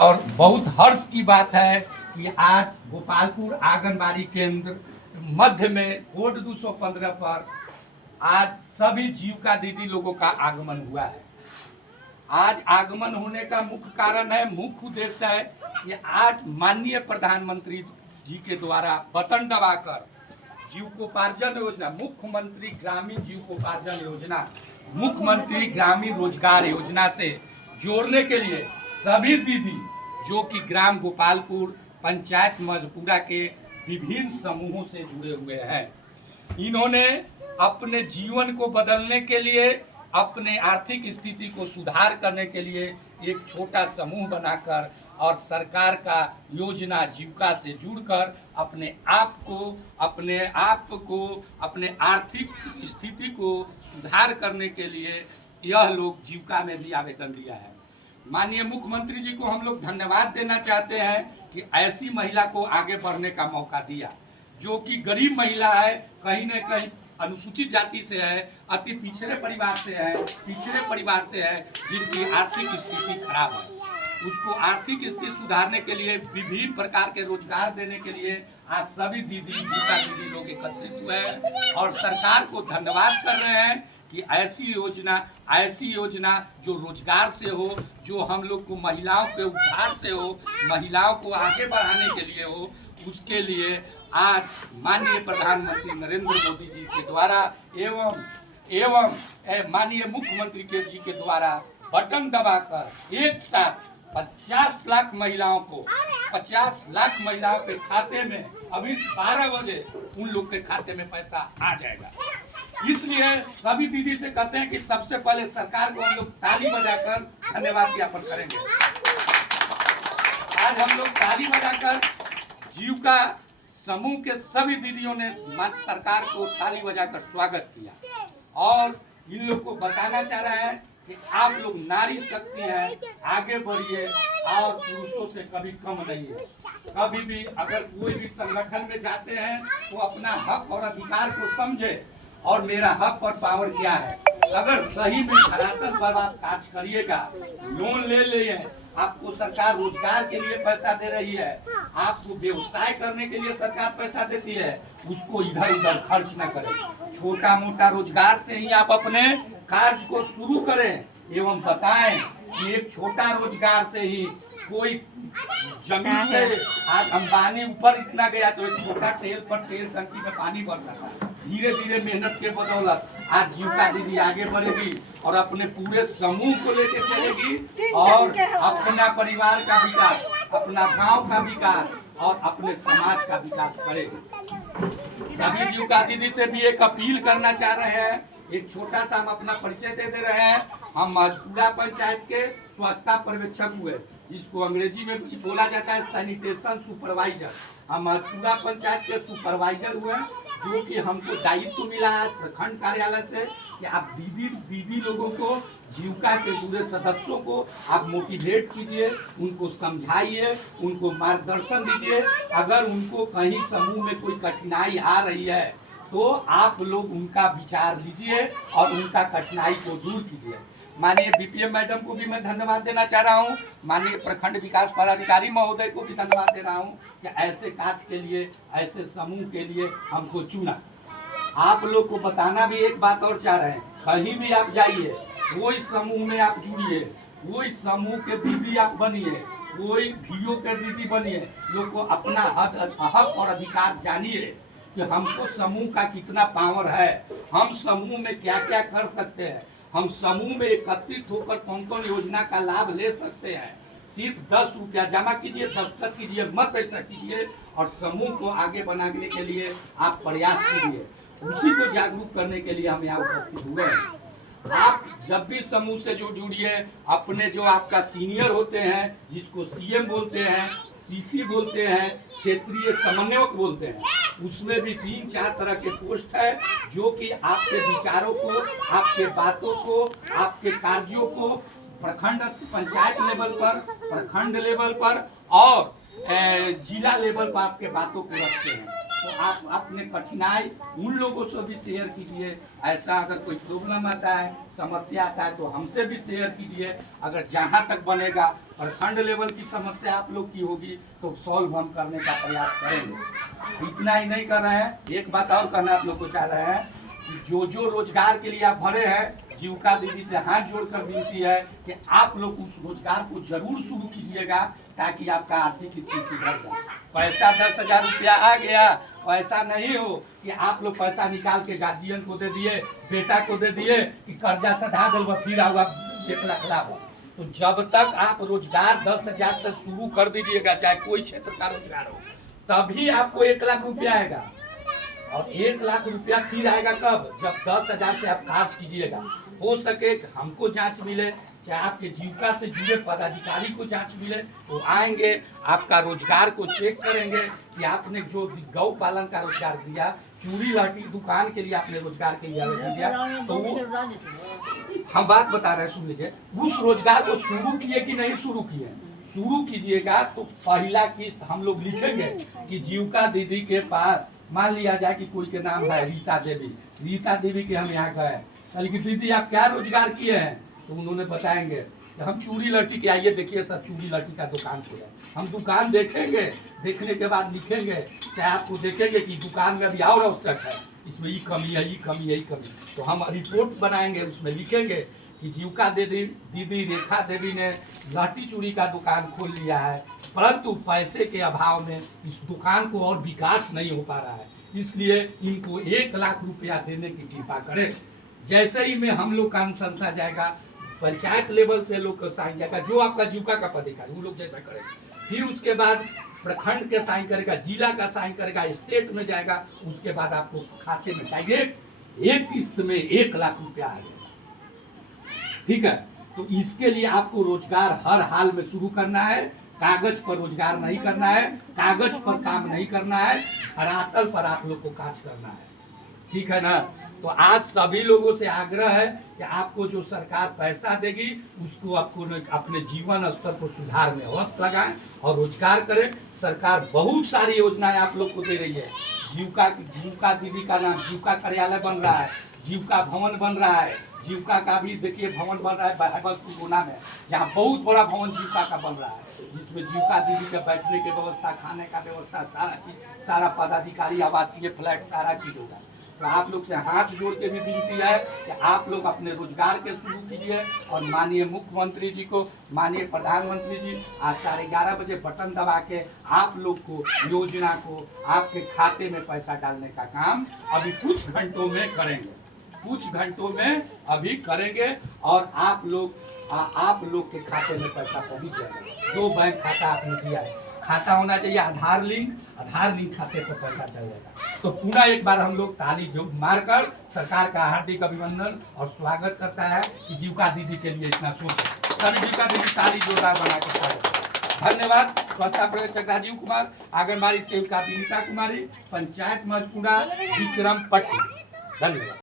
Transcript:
और बहुत हर्ष की बात है कि आज गोपालपुर आंगनबाड़ी केंद्र मध्य में कोड 215 पर आज सभी जीविका दीदी लोगों का आगमन हुआ है। आज आगमन होने का मुख्य कारण है, मुख्य उद्देश्य है कि आज माननीय प्रधानमंत्री जी के द्वारा बटन दबाकर जीविकोपार्जन योजना, मुख्यमंत्री ग्रामीण जीविकोपार्जन योजना, मुख्यमंत्री ग्रामीण रोजगार योजना से जोड़ने के लिए सभी दीदी जो कि ग्राम गोपालपुर पंचायत मधुपुरा के विभिन्न समूहों से जुड़े हुए हैं, इन्होंने अपने जीवन को बदलने के लिए, अपने आर्थिक स्थिति को सुधार करने के लिए एक छोटा समूह बनाकर और सरकार का योजना जीविका से जुड़कर अपने आप को अपने आर्थिक स्थिति को सुधार करने के लिए यह लोग जीविका में भी आवेदन दिया है। माननीय मुख्यमंत्री जी को हम लोग धन्यवाद देना चाहते हैं कि ऐसी महिला को आगे बढ़ने का मौका दिया, जो कि गरीब महिला है, कहीं न कहीं अनुसूचित जाति से है, अति पिछड़े परिवार से है, जिनकी आर्थिक स्थिति खराब है। उसको आर्थिक स्थिति सुधारने के लिए विभिन्न प्रकार के रोजगार देने के लिए आज सभी दीदी लोग एकत्रित हुए हैं और सरकार को धन्यवाद कर रहे हैं कि ऐसी योजना जो रोजगार से हो, जो हम लोग को महिलाओं के उद्धार से हो, महिलाओं को आगे बढ़ाने के लिए हो, उसके लिए आज माननीय प्रधानमंत्री नरेंद्र मोदी जी के द्वारा एवं माननीय मुख्यमंत्री जी के द्वारा बटन दबाकर एक साथ 50 लाख महिलाओं के खाते में अभी 12 बजे उन लोग के खाते में पैसा आ जाएगा। इसलिए सभी दीदी से कहते हैं कि सबसे पहले सरकार को हम लोग ताली बजाकर धन्यवाद ज्ञापन करेंगे। आज हम लोग ताली बजाकर जीविका समूह के सभी दीदियों ने सरकार को ताली बजाकर स्वागत किया और इन लोग को बताना चाह रहे हैं कि आप लोग नारी शक्ति है, आगे बढ़िए और पुरुषों से कभी कम नहीं है। कभी भी अगर कोई भी संगठन में जाते हैं तो अपना हक और अधिकार को समझे और मेरा हक और पावर क्या है। अगर सही में धरातल पर आप काज करिएगा, लोन ले लिए, आपको सरकार रोजगार के लिए पैसा दे रही है, आपको व्यवसाय करने के लिए सरकार पैसा देती है, उसको इधर उधर खर्च न करें। छोटा मोटा रोजगार से ही आप अपने कार्य को शुरू करें एवं बताएं कि एक छोटा रोजगार से ही कोई जमीन से आज अंबानी ऊपर इतना गया तो एक छोटा तेल टंकी में पानी भरता था। धीरे धीरे मेहनत के बदौलत आज जीविका दीदी आगे बढ़ेगी और अपने पूरे समूह को लेकर चलेगी और अपना परिवार का विकास, अपना गांव का विकास और अपने समाज का विकास करेगी। सभी जीविका दीदी से भी एक अपील करना चाह रहे हैं, एक छोटा सा हम अपना परिचय दे रहे हैं। हम मधुपुरा पंचायत के स्वच्छता पर्यवेक्षक हुए, जिसको अंग्रेजी में बोला जाता है सैनिटेशन सुपरवाइजर। हम मधुपुरा पंचायत के सुपरवाइजर हुए, जो कि हमको दायित्व मिला है प्रखंड कार्यालय से कि आप दीदी लोगों को, जीविका के जुड़े सदस्यों को आप मोटिवेट कीजिए, उनको समझाइए, उनको मार्गदर्शन दीजिए। अगर उनको कहीं समूह में कोई कठिनाई आ रही है तो आप लोग उनका विचार लीजिए और उनका कठिनाई को दूर कीजिए। माननीय बीपीएम मैडम को भी मैं धन्यवाद देना चाह रहा हूँ, माननीय प्रखंड विकास पदाधिकारी महोदय को भी धन्यवाद दे रहा हूँ कि ऐसे कार्य के लिए, ऐसे समूह के लिए हमको चुना। आप लोग को बताना भी एक बात और चाह रहे हैं, कहीं भी आप जाइए, कोई समूह में आप जुड़िए, कोई समूह के दीदी आप बनिए, कोई भियो के दीदी बनिए, लोग को अपना हक और अधिकार जानिए कि हमको समूह का कितना पावर है, हम समूह में क्या क्या कर सकते हैं, हम समूह में एकत्रित होकर कौन कौन योजना का लाभ ले सकते हैं। सिर्फ 10 रुपया जमा कीजिए, दस्तखत कीजिए, मत ऐसा कीजिए और समूह को आगे बनाने के लिए आप प्रयास कीजिए। उसी को जागरूक करने के लिए हम यहाँ उपस्थित हुए हैं। आप जब भी समूह से जो जुड़िए, अपने जो आपका सीनियर होते हैं, जिसको सीएम बोलते हैं, सीसी बोलते हैं, क्षेत्रीय समन्वयक बोलते हैं, उसमें भी 3-4 तरह के पोस्ट है, जो कि आपके विचारों को, आपके बातों को, आपके कार्यों को प्रखंड पंचायत लेवल पर, प्रखंड लेवल पर और जिला लेवल पर आपके बातों को रखते हैं। तो आप अपने कठिनाई उन लोगों से भी शेयर कीजिए। ऐसा अगर कोई प्रॉब्लम आता है, समस्या आता है, तो हमसे भी शेयर कीजिए। अगर जहाँ तक बनेगा प्रखंड लेवल की समस्या आप लोग की होगी तो सॉल्व हम करने का प्रयास करेंगे। इतना ही नहीं कर रहे हैं, एक बात और कहना आप लोग को चाह रहे हैं कि जो रोजगार के लिए आप भरे हैं, जीविका दीदी से हाथ जोड़कर विनती है कि आप लोग उस रोजगार को जरूर शुरू कीजिएगा ताकि आपका आर्थिक स्थिति सुधर जाए। पैसा 10,000 रुपया आ गया, पैसा नहीं हो कि आप लोग पैसा निकाल के गार्जियन को दे दिए, बेटा को दे दिए कि कर्जा सधा दल फिर आऊगा 1 लाख लाभ। तो जब तक आप रोजगार 10,000 से शुरू कर दीजिएगा, चाहे कोई क्षेत्र का रोजगार हो, तभी आपको 1 लाख रुपया आएगा। और 1 लाख रुपया फिर आएगा कब? जब 10,000 से आप खर्च कीजिएगा। हो सके हमको जांच मिले, चाहे आपके जीविका से जुड़े पदाधिकारी को जांच मिले, तो आएंगे, आपका रोजगार को चेक करेंगे कि आपने जो गौ पालन का रोजगार दिया, चूड़ी लहठी दुकान के लिए आपने रोजगार के लिए दिया, तो वो हम बात बता रहे हैं, सुन लीजिए। उस रोजगार को शुरू किए कि नहीं शुरू किए? शुरू कीजिएगा तो पहला किस्त हम लोग लिखेंगे कि जीविका दीदी के पास, मान लिया जाए कि कोई के नाम है रीता देवी के हम यहाँ गए, लेकिन दीदी आप क्या रोजगार किए हैं? तो उन्होंने बताएंगे कि हम चूड़ी लहठी के, आइए देखिए सर चूड़ी लहठी का दुकान खोला। हम दुकान देखेंगे, देखने के बाद लिखेंगे, चाहे आपको देखेंगे कि दुकान में अभी और आवश्यक है, इसमें ये कमी है, ये कमी है, ये कमी। तो हम रिपोर्ट बनाएंगे, उसमें लिखेंगे कि जीविका दीदी रेखा देवी ने लहठी चूड़ी का दुकान खोल लिया है, परंतु पैसे के अभाव में इस दुकान को और विकास नहीं हो पा रहा है, इसलिए इनको 1 लाख रुपया देने की कृपा करें। जैसे ही में हम लोग का अनुशंसा जाएगा, पंचायत लेवल से लोग का साइन जाएगा, जो आपका जीविका का पदाधिकारी वो लोग जैसा करेगा, फिर उसके बाद प्रखंड के साइन करेगा, जिला का साइन करेगा, स्टेट में जाएगा, उसके बाद आपको खाते में डायरेक्ट एक किस्त में 1 लाख रुपया आ जाएगा। ठीक है, तो इसके लिए आपको रोजगार हर हाल में शुरू करना है। कागज पर रोजगार नहीं करना है, कागज पर काम नहीं करना है, धरातल पर आप लोग को काज करना है। ठीक है ना? तो आज सभी लोगों से आग्रह है कि आपको जो सरकार पैसा देगी उसको आपको अपने जीवन स्तर को सुधार में अवश्य लगाएं और रोजगार करें। सरकार बहुत सारी योजनाएं आप लोग को दे रही है। जीविका दीदी का नाम जीविका कार्यालय बन रहा है, जीविका भवन बन रहा है, जीविका का भी देखिए भवन बन रहा है बहादुरपुर गुना में, जहाँ बहुत बड़ा भवन जीविका का बन रहा है, जिसमें जीविका दीदी के बैठने की व्यवस्था, खाने का व्यवस्था, सारा चीज, सारा पदाधिकारी, आवासीय फ्लैट, सारा चीज होगा। तो आप लोग से हाथ जोड़ के भी विनती है कि आप लोग अपने रोजगार के शुरू कीजिए और माननीय मुख्यमंत्री जी को, माननीय प्रधानमंत्री जी आज 11:30 बजे बटन दबा के आप लोग को योजना को आपके खाते में पैसा डालने का काम अभी कुछ घंटों में करेंगे, कुछ घंटों में अभी करेंगे और आप लोग के खाते में पैसा पहुंच जाएगा। जो बैंक खाता आपने दिया है, खाता होना चाहिए आधार लिंक खाते पर पैसा चल जाएगा। तो पूरा एक बार हम लोग ताली जो मारकर सरकार का हार्दिक अभिनंदन और स्वागत करता है कि जीविका दीदी के लिए इतना सोच, सभी जीविका दीदी ताली जोरदार बना के स्वागत। धन्यवाद। स्वच्छता पर्यवेक्षक राजीव कुमार, आंगनबाड़ी सेविका विनीता कुमारी, पंचायत मजपुरा विक्रम पट्टी। धन्यवाद।